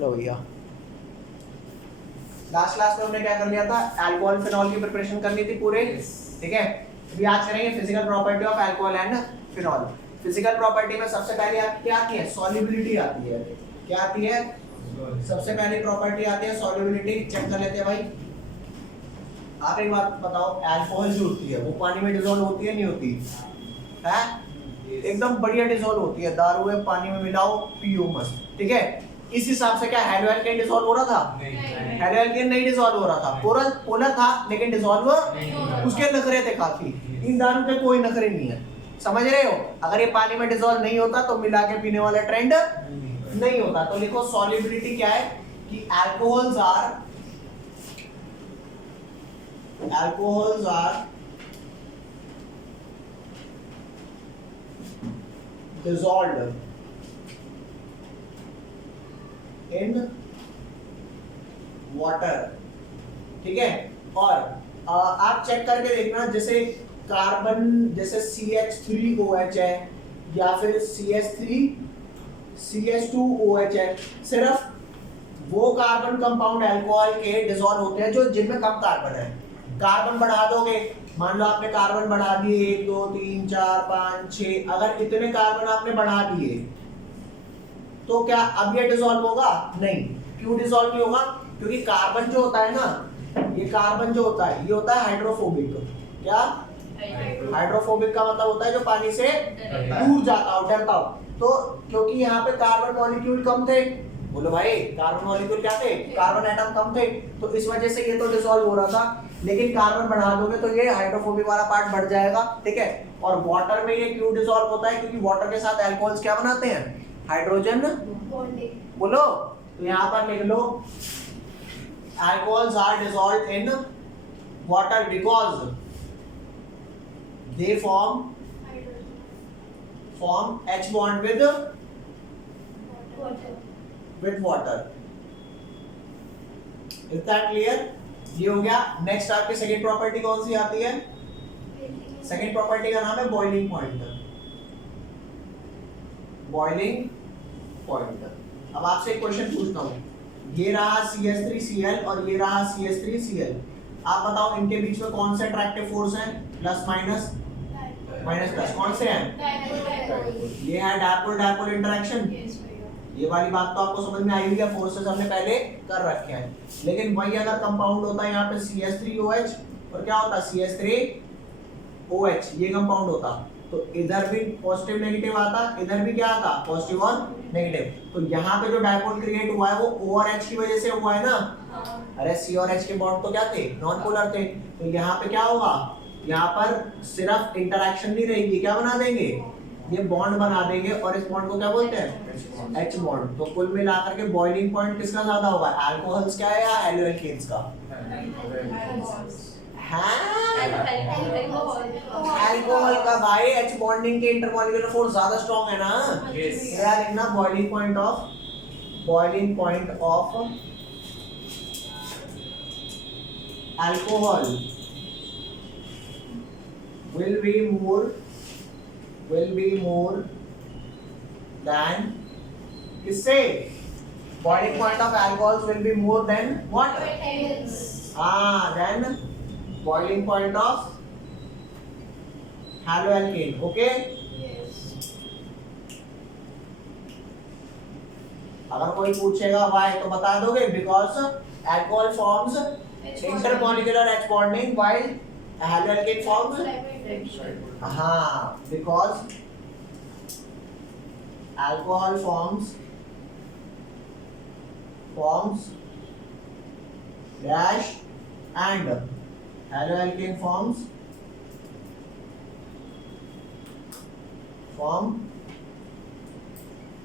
लो भैया, last class में हमने क्या कर लिया था, अल्कोहल फिनॉल की प्रिपरेशन करनी थी पूरे, ठीक है। अभी आज करेंगे physical property of alcohol and phenol. Physical property में सबसे पहले क्या आती है, सॉल्युबिलिटी आती है। क्या आती है, सबसे पहली प्रॉपर्टी आती है सॉल्युबिलिटी। चेक कर लेते हैं भाई। आप एक बात बताओ, अल्कोहल जो होती है वो पानी में डिसॉल्व होती है नहीं होती है? एकदम बढ़िया डिसॉल्व होती है, दारू है पानी में मिलाओ पियो मस्त, ठीक है। इस हिसाब से क्या हेलोएल्केन डिसॉल्व हो रहा था? हेलोएल्केन नहीं डिसॉल्व हो रहा था, पोलर था लेकिन डिसॉल्व उसके नखरे थे काफी। इन दारू के कोई नखरे नहीं है, समझ रहे हो। अगर ये पानी में डिसॉल्व नहीं होता तो मिला के पीने वाला ट्रेंड नहीं होता। तो लिखो सॉल्युबिलिटी क्या है कि alcohols are dissolved in water, ठीक है। और आप चेक करके देखना, जैसे कार्बन जैसे CH3OH है या फिर CH2OH है, सिर्फ वो कार्बन कंपाउंड अल्कोहल के डिसॉल्व होते हैं जो जिनमें कम कार्बन है। कार्बन बढ़ा दोगे, मान लो आपने कार्बन बढ़ा दिए 1 2 3 4 5 6, अगर इतने कार्बन आपने बढ़ा दिए तो क्या अब ये डिसॉल्व होगा? नहीं। क्यों डिसॉल्व नहीं होगा? क्योंकि कार्बन जो होता है ना, ये कार्बन जो होता है ये होता है हाइड्रोफोबिक। क्या? हाइड्रोफोबिक का मतलब होता है जो पानी से दूर जाता हो, डरता हो। तो क्योंकि यहाँ पे कार्बन मॉलिक्यूल कम थे, बोलो भाई कार्बन मॉलिक्यूल क्या थे, कार्बन एटम कम थे, तो इस वजह से ये तो डिसॉल्व हो रहा था। लेकिन कार्बन बढ़ा दोगे तो ये हाइड्रोफोबिक वाला पार्ट बढ़ जाएगा, ठीक है। और वाटर में ये क्यों डिसॉल्व होता है? क्योंकि वाटर के साथ अल्कोहल्स क्या बनाते हैं, हाइड्रोजन बॉन्डिंग। बोलो, तो यहाँ पर लिख लो alcohols are dissolved in water because they form H bond with water. Is that clear? ये हो गया। नेक्स्ट आपकी सेकंड प्रॉपर्टी कौन सी आती है? सेकंड प्रॉपर्टी का नाम है बॉइलिंग पॉइंट। Boiling point. अब आपसे एक क्वेश्चन पूछता हूँ, ये रहा CH3Cl और ये रहा CH3Cl, आप बताओ इनके बीच में कौन से अट्रैक्टिव फोर्स हैं? प्लस माइनस प्लस, कौन से हैं? ये है डायपोल डायपोल इंटरेक्शन। ये वाली बात तो आपको समझ में आई हुई है, फोर्सेस हमने पहले कर रखे हैं। लेकिन वही अगर कंपाउंड होता है यहाँ पे CH3OH और क्या होता CH3OH, ये कंपाउंड होता तो इधर भी पॉजिटिव नेगेटिव आता, इधर भी क्या आता, पॉजिटिव और नेगेटिव। तो यहाँ पे जो डायपोल क्रिएट हुआ है वो O और H की वजह से हुआ है ना। अरे C और H के बॉन्ड तो क्या थे, नॉन पोलर थे। तो यहाँ पे क्या होगा, यहाँ पर सिर्फ इंटरेक्शन नहीं रहेगी, क्या बना देंगे, ये बॉन्ड बना देंगे। और इस बॉन्ड को क्या बोलते हैं, H बॉन्ड। तो कुल मिलाकर के बॉइलिंग पॉइंट किसका ज्यादा होगा, अल्कोहल्स का है या एल्कोहल्स का? अल्कोहल का भाई, H बॉन्डिंग के इंटरमॉलिक्यूलर फोर्स ज्यादा स्ट्रांग है ना। क्या लिखना, boiling point of alcohol will be more than, किससे? Boiling point of alcohols will be more than what? Then boiling point of haloalkane. Okay? Yes. अगर कोई पूछेगा why तो बता दोगे, because alcohol forms intermolecular H bonding while haloalkane forms because alcohol forms dash and haloalkane form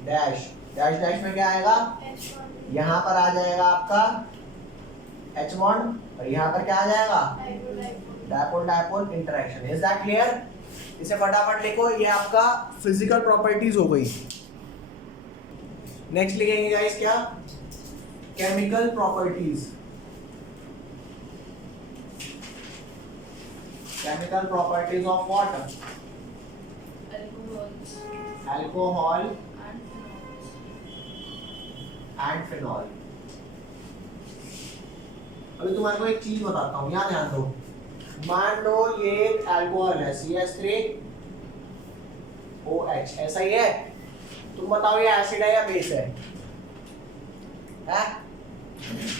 dash में क्या आएगा, यहाँ पर आ जाएगा आपका H बॉन्ड और यहाँ पर क्या आ जाएगा, dipole dipole interaction. Is that clear? इसे फटाफट लिखो, ये आपका फिजिकल प्रॉपर्टीज हो गई। नेक्स्ट लिखेंगे गाइस क्या, chemical properties. Chemical properties of what, alcohol and phenol. अभी तुम्हारे को एक चीज बताता हूँ, यहाँ ध्यान दो। मान लो ये एक अल्कोहल है CH3OH, ऐसा ही है। तुम बताओ ये एसिड है या बेस है?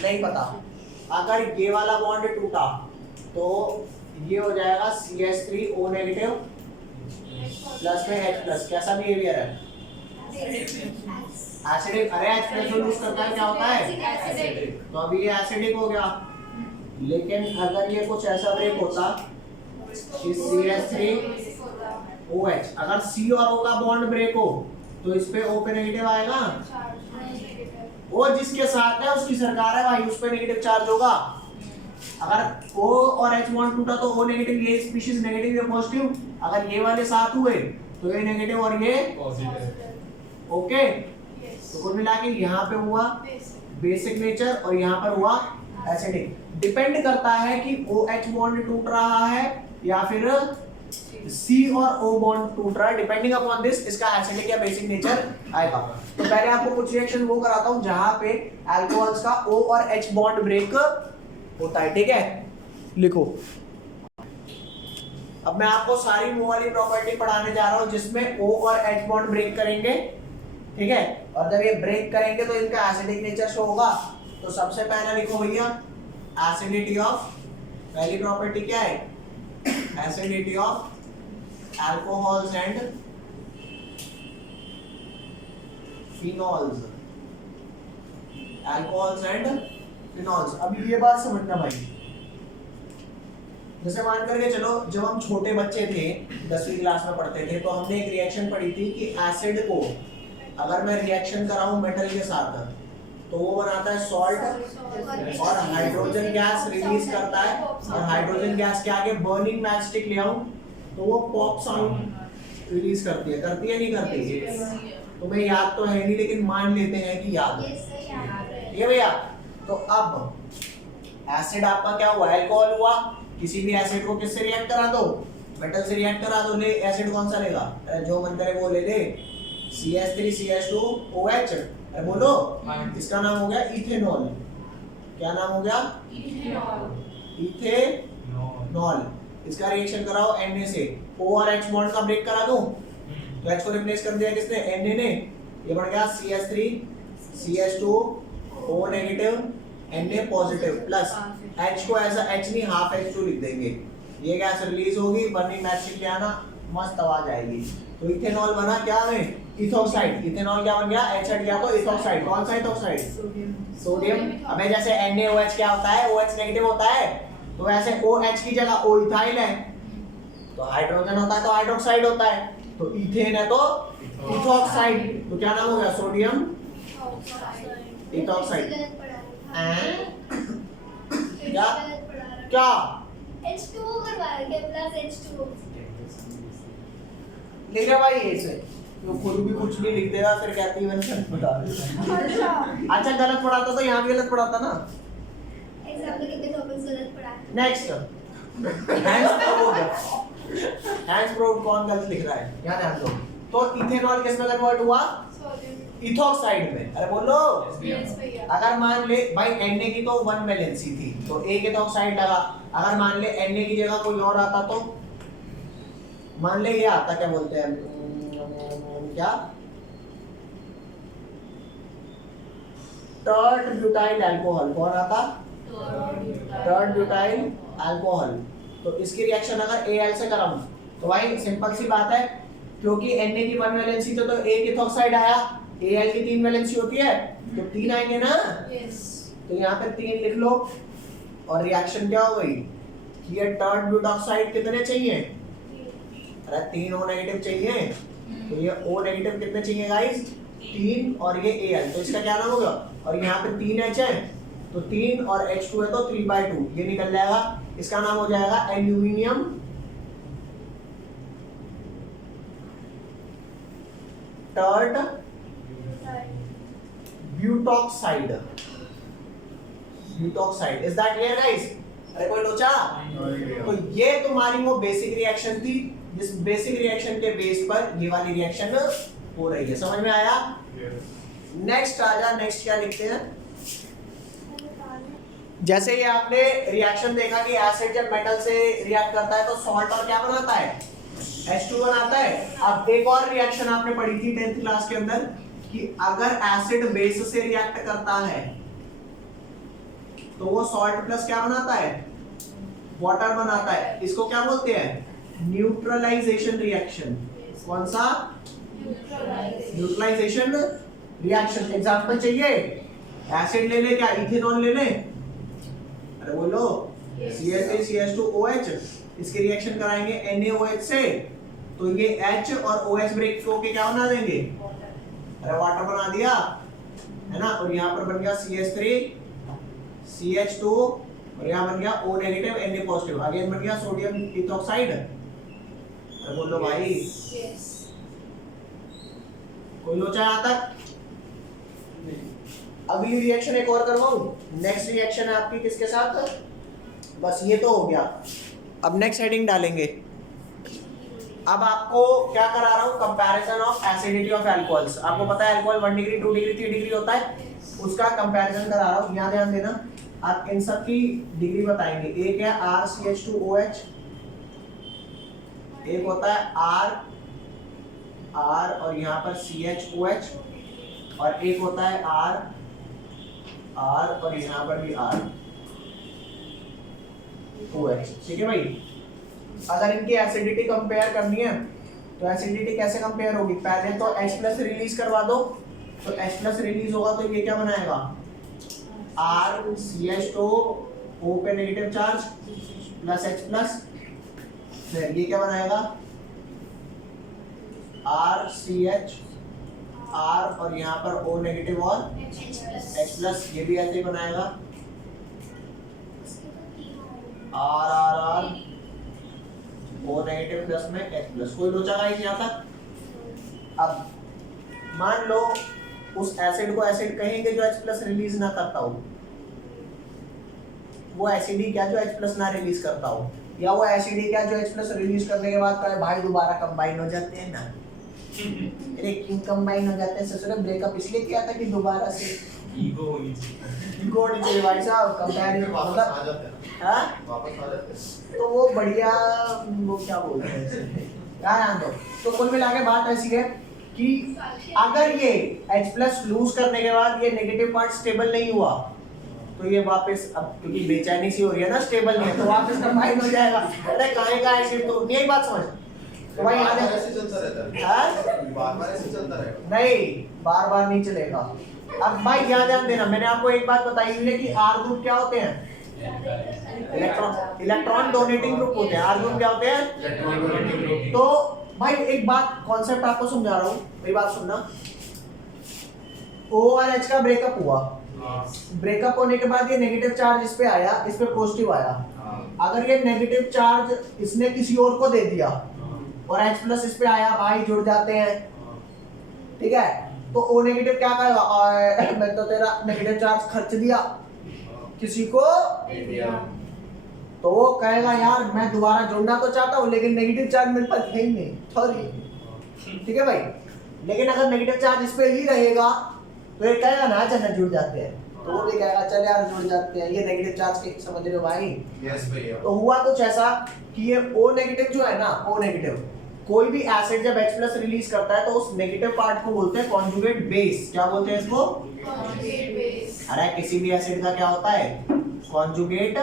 नहीं पता। अगर ये वाला बॉन्ड टूटा तो ये हो जाएगा CH3O नेगेटिव प्लस में H प्लस। कैसा बिहेवियर है? एसिडिक। अरे H प्लस यूज करता है क्या होता है? तो अभी ये एसिडिक हो गया। लेकिन अगर ये कुछ ऐसा ब्रेक होता कि CH3OH, अगर C और O का बॉन्ड ब्रेक हो तो इस पे O पे नेगेटिव आएगा। वो जिसके साथ है उसकी सरकार है भाई, उस पे नेगेटिव चार्ज होगा। अगर O और H बॉन्ड टूटा तो O नेगेटिव, ये स्पीशीज नेगेटिव या पॉजिटिव। अगर ये वाले साथ हुए तो ये नेगेटिव और ये पॉजिटिव। ओके, तो कुल मिला के यहाँ पे हुआ बेसिक नेचर और यहाँ पर हुआ एसिडिक। डिपेंड करता है कि OH बॉन्ड टूट रहा है या फिर C और O बॉन्ड टूट रहा है। डिपेंडिंग अपॉन दिस इसका एसिडिक या बेसिक नेचर आएगा। तो पहले आपको कुछ रिएक्शन वो कराता हूँ जहां पे अल्कोहल्स का O और H बॉन्ड ब्रेक होता है। ठीक है, लिखो। अब मैं आपको सारी वो वाली प्रॉपर्टी पढ़ाने जा रहा हूँ जिसमें O और H बॉन्ड ब्रेक करेंगे। ठीक है, और जब ये ब्रेक करेंगे तो इनका एसिडिक नेचर शो होगा। तो सबसे पहला लिखो भैया एसिडिटी ऑफ, पहली प्रॉपर्टी क्या है? Acidity of alcohols and phenols। alcohols and phenols। अब ये बात समझना भाई, जैसे मान करके चलो जब हम छोटे बच्चे थे 10वीं क्लास में पढ़ते थे तो हमने एक रिएक्शन पढ़ी थी कि एसिड को अगर मैं रिएक्शन कराऊं मेटल के साथ तो वो बनाता है सॉल्ट और हाइड्रोजन गैस रिलीज करता है। और हाइड्रोजन गैस के आगे बर्निंग मैच स्टिक ले आऊं तो वो पॉप साउंड रिलीज करती है नहीं करती? तुम्हें याद तो है नहीं लेकिन मान लेते हैं कि याद है। ये भैया, तो अब एसिड आपका क्या हुआ? अल्कोहल हुआ। किसी भी एसिड को किससे रिएक्ट करा दो? मेटल से रिएक्ट करा दो। ले एसिड कौन सा लेगा? जो मन करे वो ले ले। CH3CH2OH। अरे बोलो, इसका नाम हो गया इथेनॉल। क्या नाम हो गया? इथेनॉल। इसका रिएक्शन कराओ Na से, O और H बॉन्ड का ब्रेक करा दूं तो H को रिप्लेस कर दिया किसने? Na ने। ये बन गया CH3CH2O negative Na positive plus H को ऐसा H नहीं हाफ H2 लिख देंगे। ये गैस रिलीज होगी, बर्निंग मैच स्टिक ले आना, मस्त आवाज आएगी। तो इथेनॉल बना क्या में? इथॉक्साइड। इथेनॉल क्या बन गया? H हट गया तो इथॉक्साइड। कौन सा इथॉक्साइड? सोडियम। अबे जैसे NaOH क्या होता है? OH नेगेटिव होता है, तो वैसे OH की जगह O इथाइल है तो हाइड्रोजन होता है तो हाइड्रोक्साइड होता है। तो इथेन है तो इथॉक्साइड। तो क्या नाम हो गया? Sodium ethoxide. क्या क्या H2O करवा रहे हैं प्लस H2O लिखा भाई ऐसे। तो खुद भी कुछ भी लिख देगा फिर कहती है मैंने गलत पढ़ा। अच्छा गलत पढ़ाता तो यहाँ भी गलत पढ़ाता ना। एग्जाम में कितने टॉपिक्स गलत पढ़ा? नेक्स्ट हैंड्स प्रूव कौन गलत लिख रहा है? यहाँ ध्यान दो। तो इथेनॉल किस में कन्वर्ट हुआ? इथॉक्साइड में। अरे बोलो, अगर मान ले भाई Na की तो 1 वैलेंसी थी तो एक इथॉक्साइड लगा। अगर मान ले Na की जगह कोई और आता तो मान ले ये आता, क्या बोलते हैं, क्या टर्ड ब्यूटाइल अल्कोहल। कौन आता? टर्ड ब्यूटाइल अल्कोहल। तो इसकी रिएक्शन अगर Al से कराऊं तो भाई सिंपल सी बात है, क्योंकि Na की 1 वैलेंसी तो एक इथॉक्साइड आया, Al की 3 वैलेंसी होती है तो 3 आएंगे ना। तो यहाँ पे 3 लिख लो और रिएक्शन क्या हो गई कि ये टर्ड ब्यूटॉक्साइड कितने चाहिए? अरे 3 O नेगेटिव चाहिए। तो ये O नेगेटिव कितने चाहिए गाइस? 3 और ये Al, तो इसका क्या नाम होगा? और यहाँ पे 3 H है तो 3 और H2 है तो 3/2 ये निकल जाएगा। इसका नाम हो जाएगा aluminium tert butoxide. Butoxide. Is that clear guys? अरे कोई लोचा? तो ये तुम्हारी वो बेसिक रिएक्शन थी जिस बेसिक रिएक्शन के बेस पर ये वाली रिएक्शन हो रही है। समझ में आया? नेक्स्ट आ जा, नेक्स्ट क्या लिखते हैं? जैसे ये आपने रिएक्शन देखा कि एसिड जब मेटल से रिएक्ट करता है तो सॉल्ट और क्या बनाता है? H2 बनाता है। अब एक और रिएक्शन आपने पढ़ी थी 10th क्लास के अंदर कि अगर एसिड बेस से रिएक्ट करता है तो वो सॉल्ट प्लस क्या बनाता है? वाटर बनाता है। इसको क्या बोलते हैं? Neutralization reaction. कौन सा? Neutralization reaction. एग्जांपल चाहिए? एसिड ले ले, क्या इथेनॉल ले ले? अरे बोलो। CH3CH2OH, इसके रिएक्शन कराएंगे NaOH से तो ये H और OH ब्रेक होके क्या बना देंगे? अरे वाटर बना दिया है ना। और यहाँ पर बन गया CH3 CH2 और यहाँ बन गया O negative Na positive. Again बन गया सोडियम इथॉक्साइड। अरे बोलो भाई, कोई लोचा यहाँ तक? अगली रिएक्शन एक और करवाऊं? नेक्स्ट रिएक्शन है आपकी किसके साथ? बस ये तो हो गया। अब नेक्स्ट हेडिंग डालेंगे। अब आपको क्या करा रहा हूं? Comparison of acidity of alcohols. आपको पता है अल्कोहल 1 डिग्री 2 डिग्री 3 डिग्री होता है, उसका कंपैरिजन करा रहा हूं। यहाँ ध्यान देना, आप इन सब की डिग्री बताएंगे। एक है RCH2OH, एक होता है R और यहाँ पर CHOH, और एक होता है R और यहाँ पर भी R OH। ठीक है भाई। अगर इनकी एसिडिटी कंपेयर करनी है तो एसिडिटी कैसे कंपेयर होगी? पहले तो H+ रिलीज करवा दो, तो H+ रिलीज होगा तो ये क्या बनाएगा? RCH2O पे नेगेटिव चार्ज प्लस H+, फिर ये क्या बनाएगा? RCH R और यहाँ पर O नेगेटिव और H+, ये भी ऐसे ही बनाएगा R O नेगेटिव प्लस में H+। कोई लोचा गाइस यहाँ तक? अब मान लो उस एसिड को एसिड कहेंगे जो H+ रिलीज ना करता हो, वो एसिड ही क्या जो H+ ना रिलीज करता हो, या वो एसिड ही क्या जो H+ रिलीज करने के बाद कहे भाई दोबारा कंबाइन हो जाते हैं ना। अरे क्यों कंबाइन हो जाते हैं? ससुर ब्रेकअप इसलिए किया था कि दोबारा से ईगो होनी चाहिए भाई साहब। कंपैरिजन वापस आ जाते हैं। हां वापस आ जाते हैं तो वो बढ़िया, वो क्या बोलते हैं इसे, ध्यान दो। तो कुल मिला के बात ऐसी है कि अगर ये H+ लूज करने के बाद ये नेगेटिव पार्ट स्टेबल नहीं हुआ तो ये वापस, अब क्योंकि बेचैनी सी हो रही है ना, स्टेबल नहीं है, तो वापस कंबाइन हो जाएगा। अरे काहे का एसिड तो नहीं, बात समझ। तो भाई बार बार ऐसे चलता रहता है। हां बार बार ऐसे चलता रहेगा? नहीं, बार बार नहीं चलेगा। अब भाई ध्यान देना, मैंने आपको एक बात बताई हुई है कि R ग्रुप क्या होते हैं? इलेक्ट्रॉन डोनेटिंग ग्रुप होते हैं। R ग्रुप क्या होते हैं? तो भाई एक बात, कॉन्सेप्ट आपको समझा रहा हूँ, मेरी बात सुनना। O और H का ब्रेकअप हुआ, ब्रेकअप होने के बाद ये नेगेटिव चार्ज इस पे आया, इस पे पॉजिटिव आया। अगर ये नेगेटिव चार्ज इसने किसी और को दे दिया और H+ इस पे आया, भाई जुड़ जाते हैं। ठीक है, तो O नेगेटिव क्या कहेगा? मैं तो तेरा नेगेटिव चार्ज खर्च दिया, किसी को तो वो कहेगा यार मैं दोबारा जुड़ना तो चाहता हूँ लेकिन नेगेटिव चार्ज मेरे पास है ही नहीं, सॉरी। ठीक है भाई, लेकिन अगर नेगेटिव चार्ज इस पे ही रहेगा तो ये कहेगा ना चल जुड़ जाते हैं, तो वो भी कहेगा चल यार जुड़ जाते हैं। ये नेगेटिव चार्ज के समझ रहे हो भाई? यस भैया। तो हुआ कुछ ऐसा कि ये O नेगेटिव जो है ना, O नेगेटिव कोई भी एसिड जब H+ रिलीज करता है तो उस नेगेटिव पार्ट को बोलते हैं कॉन्जुगेट बेस। क्या बोलते हैं इसको? Conjugate base. अरे किसी भी एसिड का क्या होता है? कॉन्जुगेट।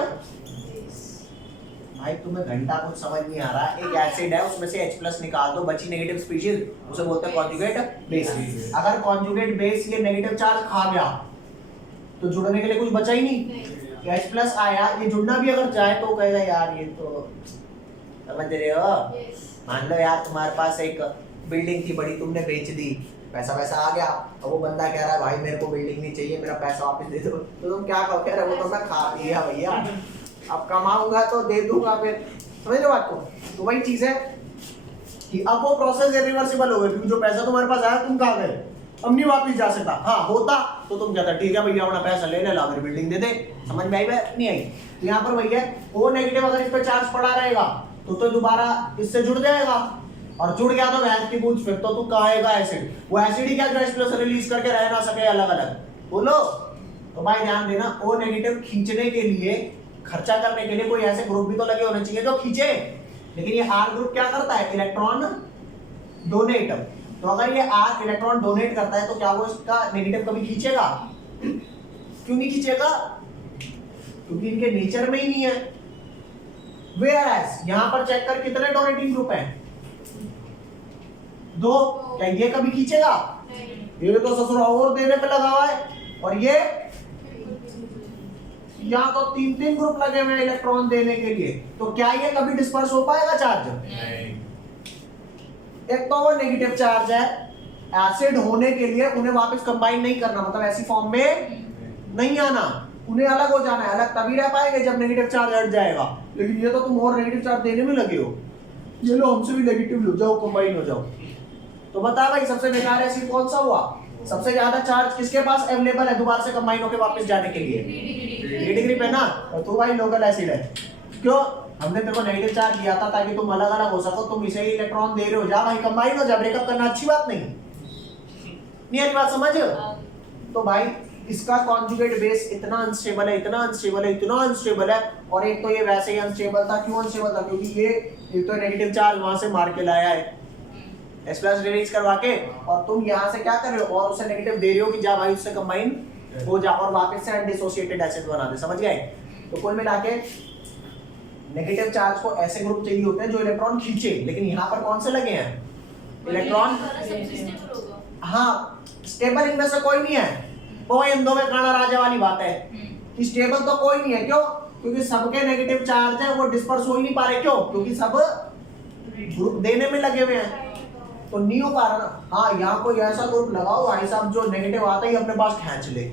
भाई तुम्हें घंटा कुछ समझ नहीं आ रहा। एक एसिड है उसमें से H+ निकाल दो, बची नेगेटिव स्पीशीज, उसे बोलते हैं कॉन्जुगेट बेस। अगर कॉन्जुगेट बेस ये नेगेटिव चार्ज खा गया तो जुड़ने के लिए कुछ बचा ही नहीं। H+ आया, ये जुड़ना भी अगर चाहे तो कहेगा यार ये तो, समझ रहे हो? मान लो यार तुम्हारे पास एक बिल्डिंग थी बड़ी, तुमने बेच दी, पैसा आ गया, अब वो बंदा कह रहा है भाई मेरे को बिल्डिंग नहीं चाहिए, मेरा पैसा वापस दे दो, तो तुम क्या कहो? कह रहे वो तो मैं खा लिया भैया, अब कमाऊंगा तो दे दूंगा फिर। समझ लो बात को? तो वही चीज है कि अब वो प्रोसेस इरिवर्सिबल हो गई, क्योंकि जो पैसा तुम्हारे पास आया तुम कहाँ गए, अब नहीं वापस जा सकता। हाँ होता तो तुम कहता ठीक है भैया अपना पैसा ले ले, ला मेरी बिल्डिंग दे दे। समझ में आई? नहीं आई? तो यहाँ पर वही है, O नेगेटिव अगर इस पर चार्ज पड़ा रहेगा तो दोबारा इससे जुड़ जाएगा, और जुड़ गया तो भैंस की पूछ, फिर तो तू कहेगा एसिड। वो एसिड ही क्या जो H+ रिलीज करके रह ना सके अलग अलग, बोलो। तो भाई ध्यान देना, O नेगेटिव खींचने के लिए, खर्चा करने के लिए कोई ऐसे ग्रुप भी तो लगे होने चाहिए जो खींचे। लेकिन ये R ग्रुप क्या करता है, इलेक्ट्रॉन डोनेट। तो अगर ये R इलेक्ट्रॉन डोनेट करता है तो क्या वो इसका नेगेटिव कभी खींचेगा? क्यों नहीं खींचेगा? क्योंकि इनके नेचर में ही नहीं है। वेयर एज यहां पर चेक कर कितने डोनेटिंग ग्रुप हैं, 2। क्या ये कभी खींचेगा? ये तो ससुर और देने पे लगा हुआ है। और ये यहाँ तो 3 ग्रुप लगे हुए हैं इलेक्ट्रॉन देने के लिए। तो क्या ये कभी डिस्पर्स हो पाएगा चार्ज? नहीं। एक तो वो नेगेटिव चार्ज है, एसिड होने के लिए उन्हें वापस कंबाइन नहीं करना, मतलब ऐसी फॉर्म में नहीं आना, उन्हें अलग हो जाना है। अलग तभी रह पाएंगे जब नेगेटिव चार्ज हट जाएगा। लेकिन ये तो तुम और नेगेटिव चार्ज देने में लगे हो, ये लो हमसे भी नेगेटिव लो, जाओ कंबाइन हो जाओ। तो बता भाई सबसे बेकार एसिड कौन सा हुआ? सबसे ज्यादा चार्ज किसके पास अवेलेबल है दोबारा से कंबाइन होकर वापस जाने के लिए? 3 डिग्री पे ना। और तू भाई लोकल एसिड है। क्यों? हमने तेरे को नेगेटिव चार्ज दिया था ताकि तुम अलग अलग हो सको, तुम इसे ही इलेक्ट्रॉन दे रहे हो, जा भाई कंबाइन हो जा। ब्रेकअप करना अच्छी बात नहीं, नहीं आई बात समझ? तो भाई इसका कॉन्जुगेट बेस इतना अनस्टेबल है, इतना अनस्टेबल है, इतना अनस्टेबल है। और एक तो ये वैसे ही अनस्टेबल था। क्यों अनस्टेबल था? क्योंकि ये एक तो नेगेटिव चार्ज वहां से मार के लाया है H+ रिलीज करवा के, और तुम यहाँ से क्या कर रहे हो और उसे नेगेटिव दे रहे हो कि जा भाई उससे कंबाइन हो जा और वापस से अनडिसोसिएटेड एसिड बना दे। समझ गए? तो कुल मिला के नेगेटिव चार्ज को ऐसे ग्रुप चाहिए होते हैं जो इलेक्ट्रॉन खींचे। लेकिन यहाँ पर कौन से लगे हैं इलेक्ट्रॉन? हाँ, स्टेबल इनमें से कोई नहीं है। वो इन दो में काना राजा वाली बात है कि स्टेबल तो कोई नहीं है। क्यों? क्योंकि सबके नेगेटिव चार्ज है, वो डिस्पर्स हो ही नहीं पा रहे। क्यों? क्योंकि सब ग्रुप देने में लगे हुए हैं, तो नहीं हो पा रहा ना। हाँ, यहाँ कोई ऐसा ग्रुप लगाओ भाई साहब जो नेगेटिव आता ही अपने पास खींच ले।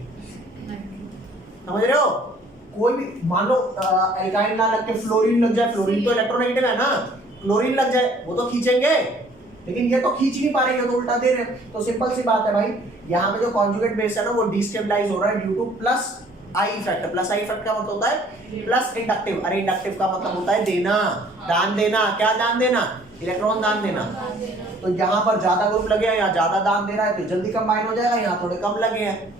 समझ रहे हो? कोई भी मान लो एल्काइल ना लग के फ्लोरीन लग जाए, फ्लोरीन तो इलेक्ट्रोनेगेटिव है ना, क्लोरीन लग जाए वो तो खींचेंगे। लेकिन ये तो खींच नहीं पा रहे, ये तो उल्टा दे रहे हैं। तो सिंपल सी बात है भाई, यहाँ पे जो कॉन्जुगेट बेस है ना वो डिस्टेबलाइज हो रहा है due two plus I effect. Plus I effect का मतलब होता है प्लस इंडक्टिव। अरे इंडक्टिव का मतलब होता है देना, दान देना। क्या दान देना? इलेक्ट्रॉन दान देना। तो यहाँ पर ज्यादा ग्रुप लगे हैं, यहाँ ज्यादा दान दे रहा है तो जल्दी कंबाइन हो जाएगा, यहाँ थोड़े कम लगे हैं।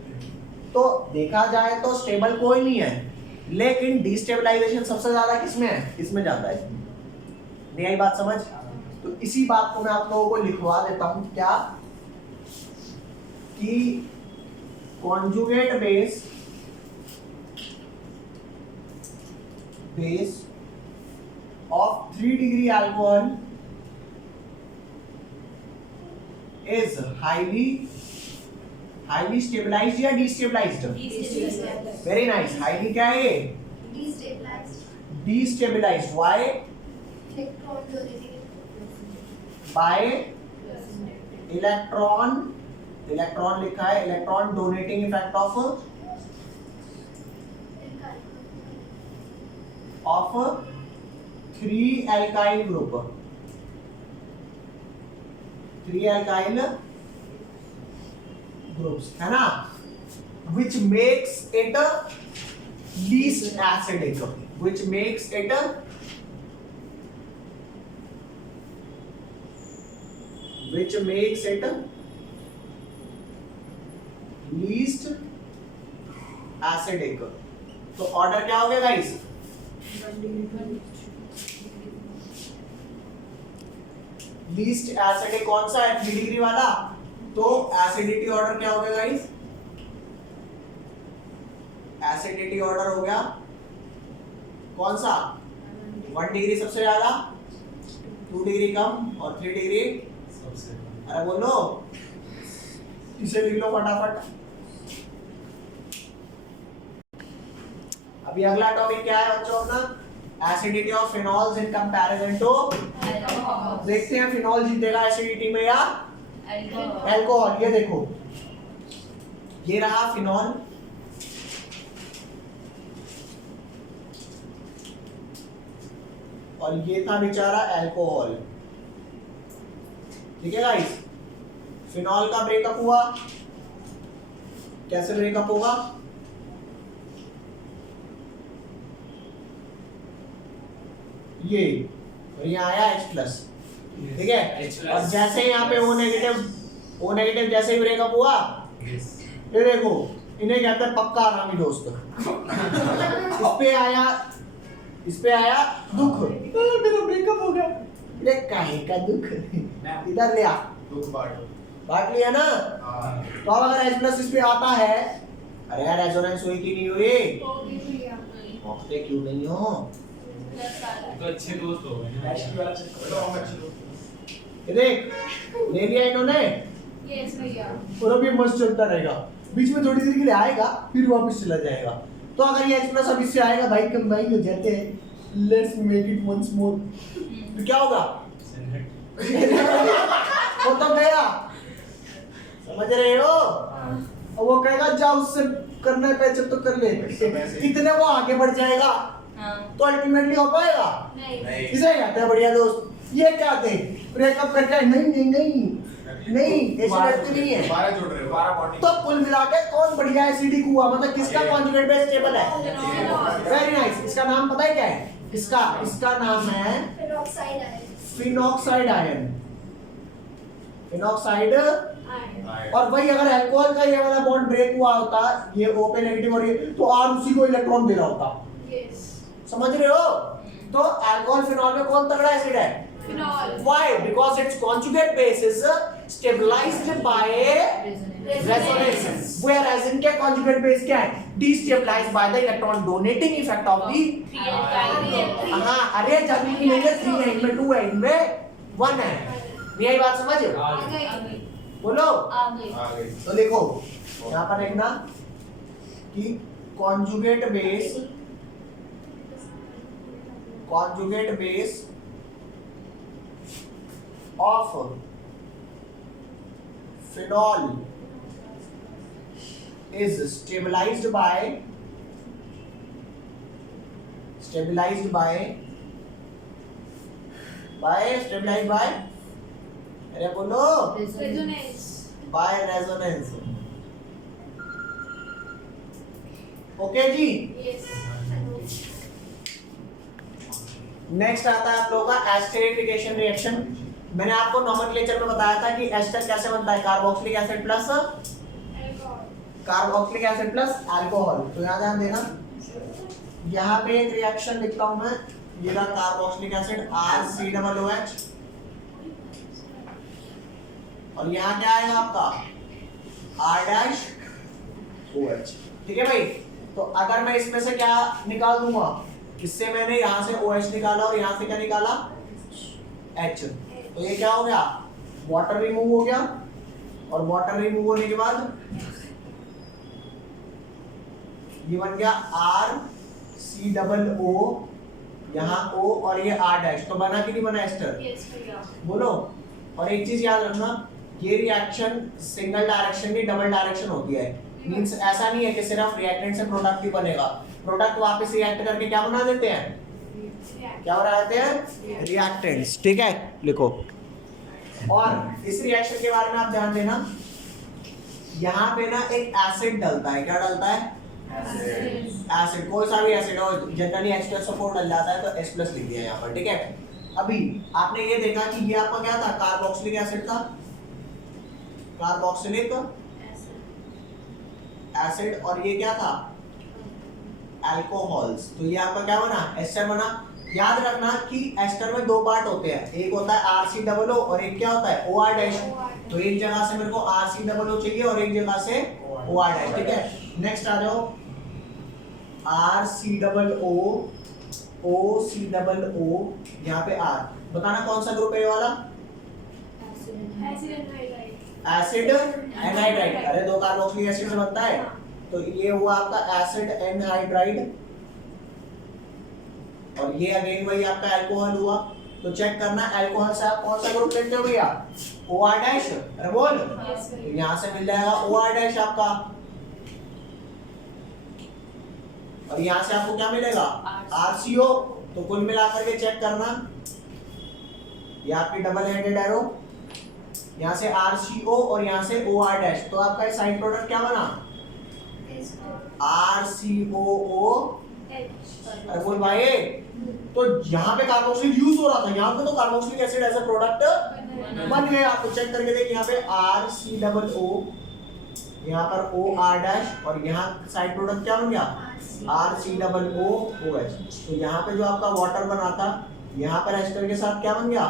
तो देखा जाए तो स्टेबल कोई नहीं है, लेकिन डिस्टेबलाइजेशन सबसे ज्यादा किसमें है? इसमें ज्यादा है। नहीं आई बात समझ? तो इसी बात को मैं आप लोगों को लिखवा देता हूं, क्या कि conjugate base of 3 degree alcohol is highly stabilized या डिस्टेबलाइज्ड? Very nice. हाईली क्या है ये? डिस्टेबलाइज्ड। व्हाई? बाय इलेक्ट्रॉन लिखा है, electron donating effect of 3 alkyl group, 3 alkyl groups है ना, which makes it least acidic, which makes it least acidic। तो order क्या हो गया गाइस? लीस्ट एसिडिक कौन सा है? 3 डिग्री वाला। तो एसिडिटी ऑर्डर क्या हो गया गाइस? एसिडिटी ऑर्डर हो गया कौन सा? 1 डिग्री सबसे ज्यादा, 2 डिग्री कम और 3 डिग्री सबसे। अरे बोलो, इसे लिख लो फटाफट। अभी अगला टॉपिक क्या है बच्चों अपना? Acidity of phenols in comparison to. देखते हैं फिनॉल जीतेगा एसिडिटी में या अल्कोहल। ये देखो, ये रहा फिनॉल, और ये था बेचारा अल्कोहल। ठीक है गाइस, फिनॉल का ब्रेकअप हुआ, कैसे ब्रेकअप होगा? ये और यहाँ आया H+, ठीक है। और जैसे ही यहाँ पे O नेगेटिव जैसे ही ब्रेकअप हुआ, ये देखो इन्हें कहते हैं पक्का आरामी दोस्त। इस पे आया दुख, मेरा ब्रेकअप हो गया। ये काहे का दुख, इधर ले आ, दुख बांट लिया ना। तो अब अगर H प्लस इस पे आता है, अरे यार रेजोनेंस हुई कि नहीं हुई? होगी भैया। मौके क्यों नहीं हो? तो अच्छे दोस्त हो गए। ये देख ले लिया इन्होंने, यस भैया। और अभी मस्त चलता रहेगा, बीच में थोड़ी देर के लिए आएगा फिर वापस चला जाएगा। तो अगर ये H प्लस अब इससे आएगा, भाई कंबाइन हो जाते हैं, let's make it once more, तो क्या होगा? वो तो गया, समझ रहे हो? और वो कहेगा जाओ उससे करना है पैचअप तो कर ले, कितने वो आगे बढ़ जाएगा तो अल्टीमेटली हो पाएगा नहीं। इसे कहते हैं बढ़िया दोस्त। ये क्या थे ब्रेकअप करके नहीं ऐसी लड़की नहीं है। 12 जोड़ रहे हो, 12 बॉन्डिंग। तो कुल मिला के कौन बढ़िया एसिडिक हुआ, मतलब किसका कॉन्जुगेट बेस स्टेबल है? Very nice. इसका नाम पता है क्या है? इसका नाम है peroxide ion. Phenoxide ion. Phenoxide. और वही अगर अल्कोहल का ये वाला बॉन्ड ब्रेक हुआ होता, ये O पे नेगेटिव और ये, तो R उसी को इलेक्ट्रॉन दे रहा होता। यस। समझ रहे हो? तो अल्कोहल फिनॉल में कौन तगड़ा एसिड है? Phenol. Why? Because its conjugate base is stabilized by resonance, whereas इनके conjugate base क्या है? Destabilized by the electron donating effect of the हाँ, अरे जब इनमें 3 है, इनमें 2 है, इनमें 1 है। यही बात समझ? आ गई। बोलो। आ गई। आ गई। तो देखो यहाँ पर देखना कि conjugate base of phenol is stabilized by अरे बोलो, रेजोनेंस। by resonance। ओके जी। यस। नेक्स्ट आता है आप लोगों का एस्टरिफिकेशन रिएक्शन। मैंने आपको नोमेनक्लेचर में बताया था कि एस्टर कैसे बनता है, कार्बोक्सिलिक एसिड प्लस अल्कोहल। तो यहाँ ध्यान देना, यहाँ पे एक रिएक्शन लिखता हूं मैं, ये रहा कार्बोक्सिलिक एसिड RCOOH, और यहाँ क्या आएगा आपका R-OH। ठीक है भाई। तो अगर मैं इसमें से क्या निकाल दूंगा, इससे मैंने यहाँ से OH निकाला और यहाँ से क्या निकाला H, तो ये क्या हो गया, वाटर रिमूव हो गया, और वाटर रिमूव होने के बाद ये बन गया RCOO, यहाँ O और ये R-, तो बना कि नहीं बना एस्टर? यस भैया। बोलो। और एक चीज याद रखना, ये रिएक्शन सिंगल डायरेक्शन नहीं डबल डायरेक्शन होती है। मींस ऐसा नहीं है कि सिर्फ रिएक्टेंट से प्रोडक्ट ही बनेगा, प्रोडक्ट वापस रिएक्ट करके क्या बना देते हैं, क्या बना देते हैं, रिएक्टेंट्स। ठीक है, लिखो। और इस रिएक्शन के बारे में आप ध्यान देना, यहाँ पे ना एक एसिड डलता है। क्या डलता है? एसिड। कोई सा भी एसिड हो, जनरली H2SO4 डल जाता है, तो H+ लिख दिया यहाँ पर। ठीक है। अभी आपने ये देखा कि ये आपका क्या था, कार्बोक्सिलिक एसिड था, कार्बोक्सिलिक एसिड, और ये क्या था, अल्कोहल्स। तो ये आपका क्या बना, एस्टर बना। याद रखना कि एस्टर में 2 पार्ट होते हैं, एक होता है RCOO और एक क्या होता है OR-। तो एक जगह से मेरे को RCOO चाहिए और एक जगह से OR-। ठीक है। नेक्स्ट आ जाओ, RCOO OCOO, यहाँ पे R। बताना कौन सा ग्रुप है ये वाला, एसिड एनहाइड्राइड। अरे 2 कार्बोक्सिलिक एसिड से बनता है, तो ये हुआ आपका एसिड एनहाइड्राइड, और ये अगेन वही आपका अल्कोहल हुआ। तो चेक करना अल्कोहल से आप कौन सा ग्रुप लेते हो भैया, OR-। अरे बोल, तो यहाँ से मिल जाएगा OR- आपका, और यहाँ से आपको क्या मिलेगा, RCO। तो कुल मिलाकर के चेक करना, ये आपकी डबल हेडेड एरो, यहाँ से RCO और यहाँ से OR-। तो आपका साइड प्रोडक्ट क्या बना, RCOO। अरे बोल भाई, तो यहाँ पे कार्बोक्सिलिक यूज हो रहा था, यहाँ पे तो carboxylic acid as a product बन गया। आपको चेक करके देखिए यहाँ पे RCOO, यहाँ पर OR- और यहाँ साइड प्रोडक्ट क्या बन गया RCOOH। तो यहाँ पे जो आपका वाटर बना था, यहाँ पर एस्टर के साथ क्या बन गया,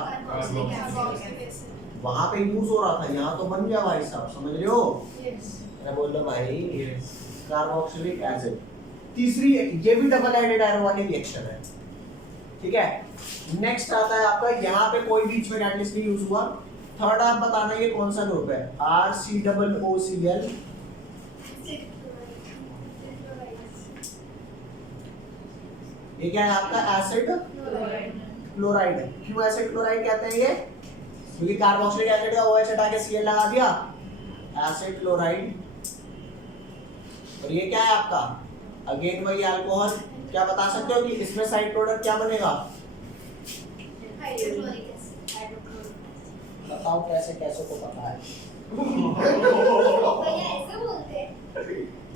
वहां पे यूज हो रहा था, यहाँ तो बन गया भाई साहब, समझ रहे हो? मैं बोल रहा भाई कार्बोक्सिलिक एसिड। तीसरी, ये भी डबल एडेड आयरन वाली रिएक्शन है, ठीक है। नेक्स्ट आता है आपका, यहाँ पे कोई बीच में कैटलिस्ट नहीं यूज हुआ। थर्ड आप बताना ये कौन सा ग्रुप है, RCOOCl। ये क्या है आपका एसिड क्लोराइड। क्यों एसिड क्लोराइड कहते हैं ये, क्योंकि कार्बोक्सिलिक एसिड का OH हटा के Cl लगा दिया, एसिड क्लोराइड। और ये क्या है आपका, अगेन वही अल्कोहल। क्या बता सकते हो कि इसमें साइड प्रोडक्ट क्या बनेगा, बताओ कैसे, कैसे को पता है?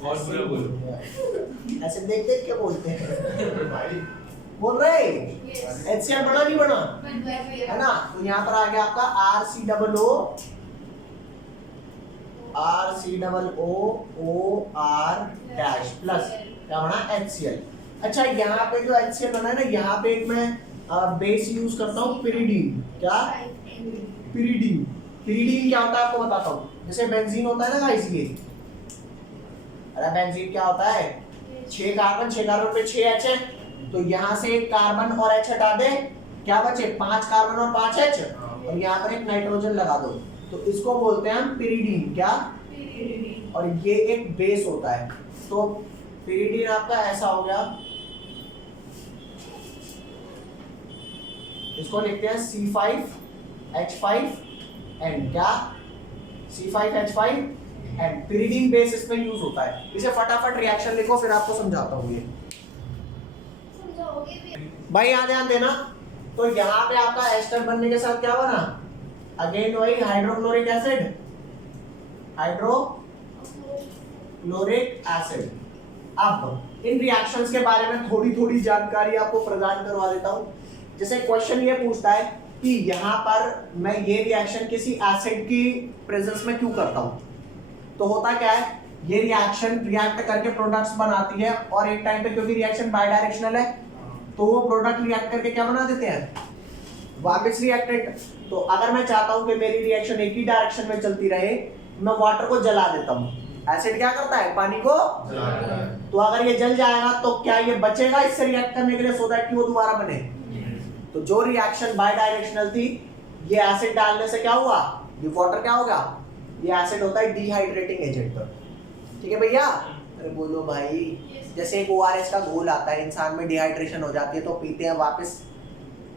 बहुत बुरा बोलो। ऐसे देख देख के बोलते हैं, भाई बोल रहे HCl बना नहीं बना, है ना? तो यहाँ पर आ गया आपका RCOOR- प्लस क्या बना HCl। अच्छा, यहाँ पे जो HCl बना है ना, यहाँ पे एक मैं बेस यूज करता हूँ पिरिडीन। क्या, पिरिडीन। पिरिडीन क्या होता है आपको बताता हूँ। जैसे बेंजीन होता है ना गाइस, ये अरे बेंजीन क्या होता है, 6 कार्बन पे 6 H है, तो यहाँ से एक कार्बन और H हटा दे, क्या बचे 5 कार्बन और 5 H, और यहाँ पर एक नाइट्रोजन लगा दो, तो इसको बोलते हैं हम पिरिडीन। क्या, और ये एक बेस होता है। तो पिरिडीन आपका ऐसा हो गया, इसको लिखते हैं C5H5N। क्या, C5H5N। पिरिडीन बेस इसमें यूज होता है। इसे फटाफट रिएक्शन लिखो, फिर आपको समझाता हूँ ये भाई, यहाँ ध्यान देना। तो यहाँ पे आपका एस्टर बनने के साथ क्या बना, अगेन वही हाइड्रोक्लोरिक एसिड, हाइड्रोक्लोरिक एसिड। अब इन रिएक्शंस के बारे में थोड़ी थोड़ी जानकारी आपको प्रदान करवा देता हूँ। जैसे क्वेश्चन ये पूछता है कि यहाँ पर मैं ये रिएक्शन किसी एसिड की प्रेजेंस में क्यों करता हूँ, तो होता क्या है, ये रिएक्शन रिएक्ट करके प्रोडक्ट्स बनाती है, और एक टाइम पे क्योंकि रिएक्शन बाय डायरेक्शनल है, तो वो प्रोडक्ट रिएक्ट करके क्या बना देते हैं, वापस रिएक्टेंट। तो अगर मैं चाहता हूं कि मेरी रिएक्शन एक ही डायरेक्शन में चलती रहे, मैं वाटर को जला देता हूं। एसिड क्या करता है, पानी को जलाता है। तो अगर ये जल जाएगा तो क्या ये बचेगा इससे रिएक्ट करने के लिए, सो दैट कि वो दोबारा बने। तो जो रिएक्शन बाय डायरेक्शनल थी, ये एसिड डालने से क्या हुआ, ये वाटर क्या होगा, ये एसिड होता है डिहाइड्रेटिंग एजेंट। ठीक है भैया, अरे बोलो भाई। जैसे एक ORS का घोल आता है, इंसान में डिहाइड्रेशन हो जाती है तो पीते हैं, वापस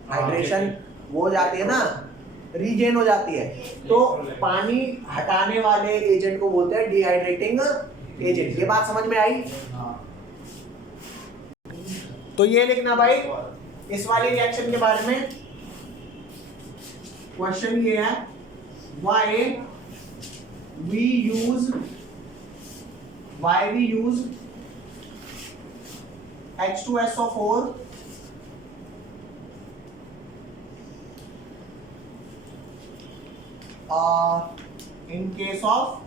हाइड्रेशन वो हो जाती है ना, रीगेन हो जाती है। तो पानी हटाने वाले एजेंट को बोलते हैं डिहाइड्रेटिंग एजेंट। ये बात समझ में आई? तो ये लिखना भाई इस वाली रिएक्शन के बारे में। क्वेश्चन ये है, why we use H2SO4 in case of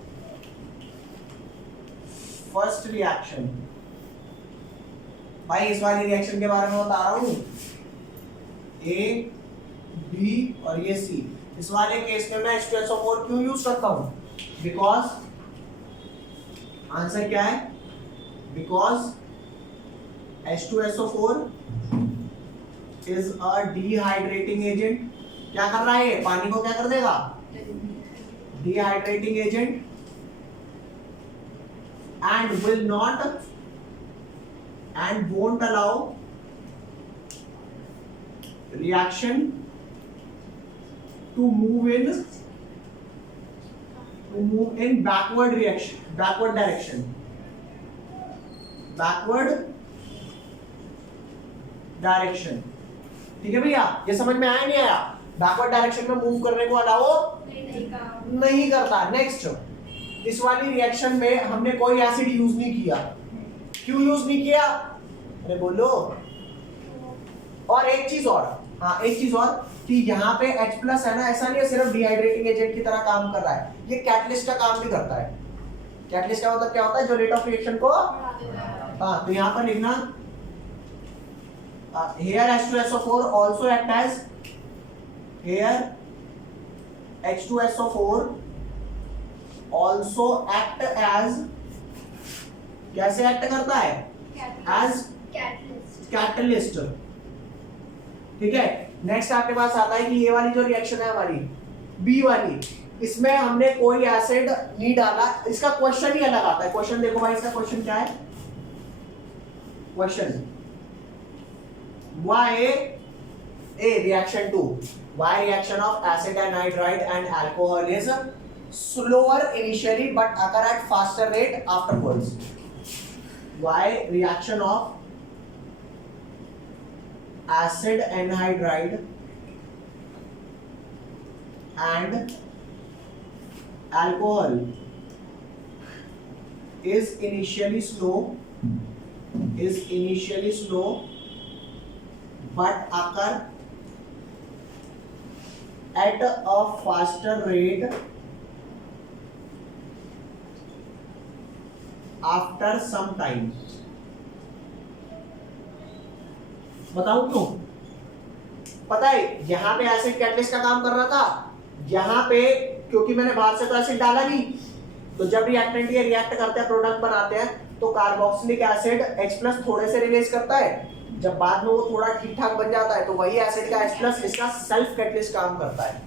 first reaction। भाई इस वाली रिएक्शन के बारे में बता रहा हूं, A, B और ये C। इस वाले केस में मैं H2SO4 क्यों यूज करता हूं, बिकॉज आंसर क्या है, because H2SO4 is a dehydrating agent। क्या कर रहा है ये, पानी को क्या कर देगा, dehydrating agent, and will not and won't allow reaction to move in backward direction। ठीक है भैया, ये समझ में आया नहीं आया? बैकवर्ड डायरेक्शन में मूव करने को अलाउ नहीं करता। नेक्स्ट, इस वाली रिएक्शन में हमने कोई एसिड यूज नहीं किया। क्यों यूज नहीं किया, अरे बोलो, और एक चीज और, हाँ एक चीज और कि यहाँ पे H प्लस है ना, ऐसा नहीं है सिर्फ डिहाइड्रेटिंग एजेंट की तरह काम कर रहा है, ये कैटलिस्ट का काम भी करता है। कैटलिस्ट का मतलब क्या होता है, जो रेट ऑफ रिएक्शन को, हाँ तो यहाँ पर लिखना here H2SO4 also act as, here H2SO4 also act as, कैसे एक्ट करता है, as कैटलिस्ट। ठीक है, नेक्स्ट आपके पास आता है कि ये वाली जो रिएक्शन है हमारी बी वाली, इसमें हमने कोई एसिड नहीं डाला, इसका क्वेश्चन ही अलग आता है। क्वेश्चन देखो भाई, इसका क्वेश्चन क्या है, question why a reaction 2, why reaction of acid anhydride and alcohol is slower initially but occur at faster rate afterwards, why reaction of acid anhydride and alcohol is initially slow but occur at a faster rate after some time। बताऊं क्यों? पता है यहाँ पे acid catalyst का काम कर रहा था, यहाँ पे क्योंकि मैंने बाहर से तो एसिड डाला नहीं, तो जब रिएक्टेंट ये रिएक्ट करते हैं, प्रोडक्ट बनाते हैं, तो कार्बोक्सिलिक एसिड H+ थोड़े से रिलीज करता है, जब बाद में वो थोड़ा ठीक ठाक बन जाता है तो वही एसिड का H+ इसका सेल्फ कैटलिस्ट काम करता है।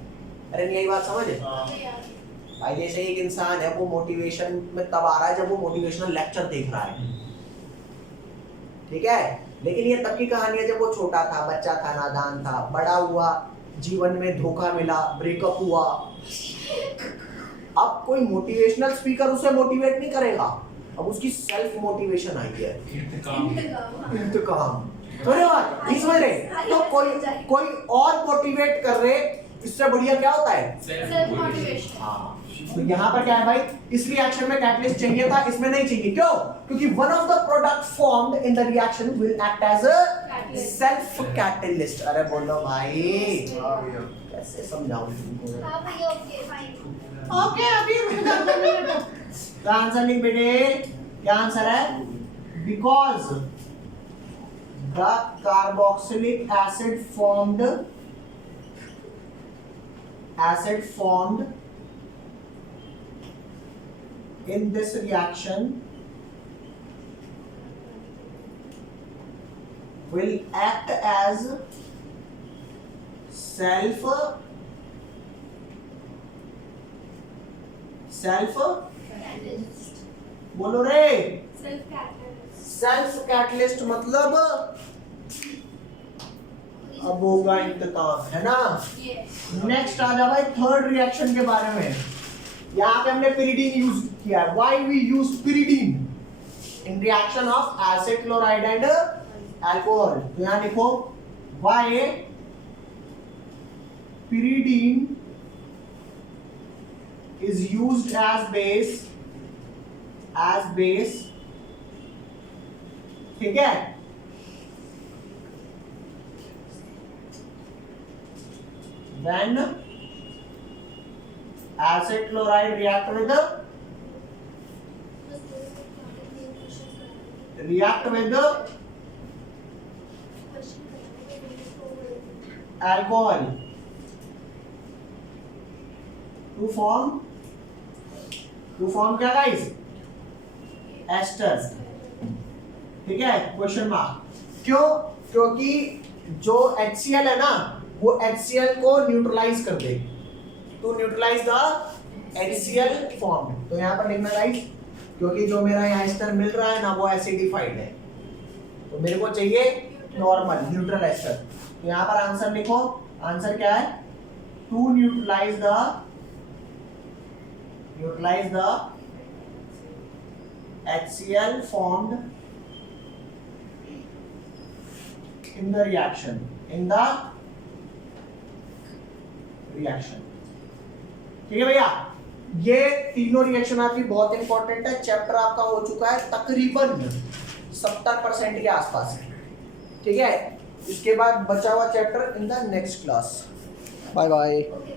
अरे नहीं, यही बात समझे भाई? जैसे एक इंसान है वो मोटिवेशन में तब आ रहा है जब वो मोटिवेशनल लेक्चर देख रहा है, ठीक है, लेकिन ये तब की कहानी है जब वो छोटा था, बच्चा था, नादान था, बड़ा हुआ, जीवन में धोखा मिला, ब्रेकअप हुआ, अब कोई मोटिवेशनल स्पीकर उसे मोटिवेट नहीं करेगा, अब उसकी सेल्फ मोटिवेशन आई है, इंतकाम। समझ रहे? तो कोई और मोटिवेट कर रहे, इससे बढ़िया क्या होता है, सेल्फ मोटिवेशन। हाँ, तो यहाँ पर क्या है भाई, इस रिएक्शन में कैटलिस्ट चाहिए था, इसमें नहीं चाहिए। क्यों? क्योंकि one of the product formed in the reaction will act as a self catalyst. अरे बोलो भाई, कैसे समझाऊं तुमको? हाँ भैया, ओके फाइन। ओके, अभी तो आंसर लिख बेटे, क्या आंसर है? Because the carboxylic acid formed in this reaction will act as self बोलो रे, सेल्फ कैटलिस्ट मतलब अब होगा इंतकाम, है ना? नेक्स्ट आ जा भाई थर्ड रिएक्शन के बारे में। यहाँ पे हमने pyridine यूज किया है। Why we use pyridine in reaction of acid chloride and alcohol? तो यहाँ लिखो why pyridine is used as base, ठीक है? When acid chloride react with alcohol to form क्या गाइस? एस्टर, ठीक है? Question mark. क्यों? क्योंकि जो HCl है ना, वो HCl को न्यूट्रलाइज कर दे, to neutralize the HCl form. तो यहाँ पर लिखना गाइस, क्योंकि जो मेरा यहाँ एस्टर मिल रहा है ना वो एसिडिफाइड है, तो मेरे को चाहिए नॉर्मल न्यूट्रल एस्टर। तो यहाँ पर आंसर लिखो, आंसर क्या है? To neutralize the HCl formed in the reaction, ठीक है भैया? ये तीनों रिएक्शन आपकी बहुत इंपॉर्टेंट है। चैप्टर आपका हो चुका है तकरीबन 70% के आसपास है, ठीक है? इसके बाद बचा हुआ chapter in the next class. Bye bye. Okay.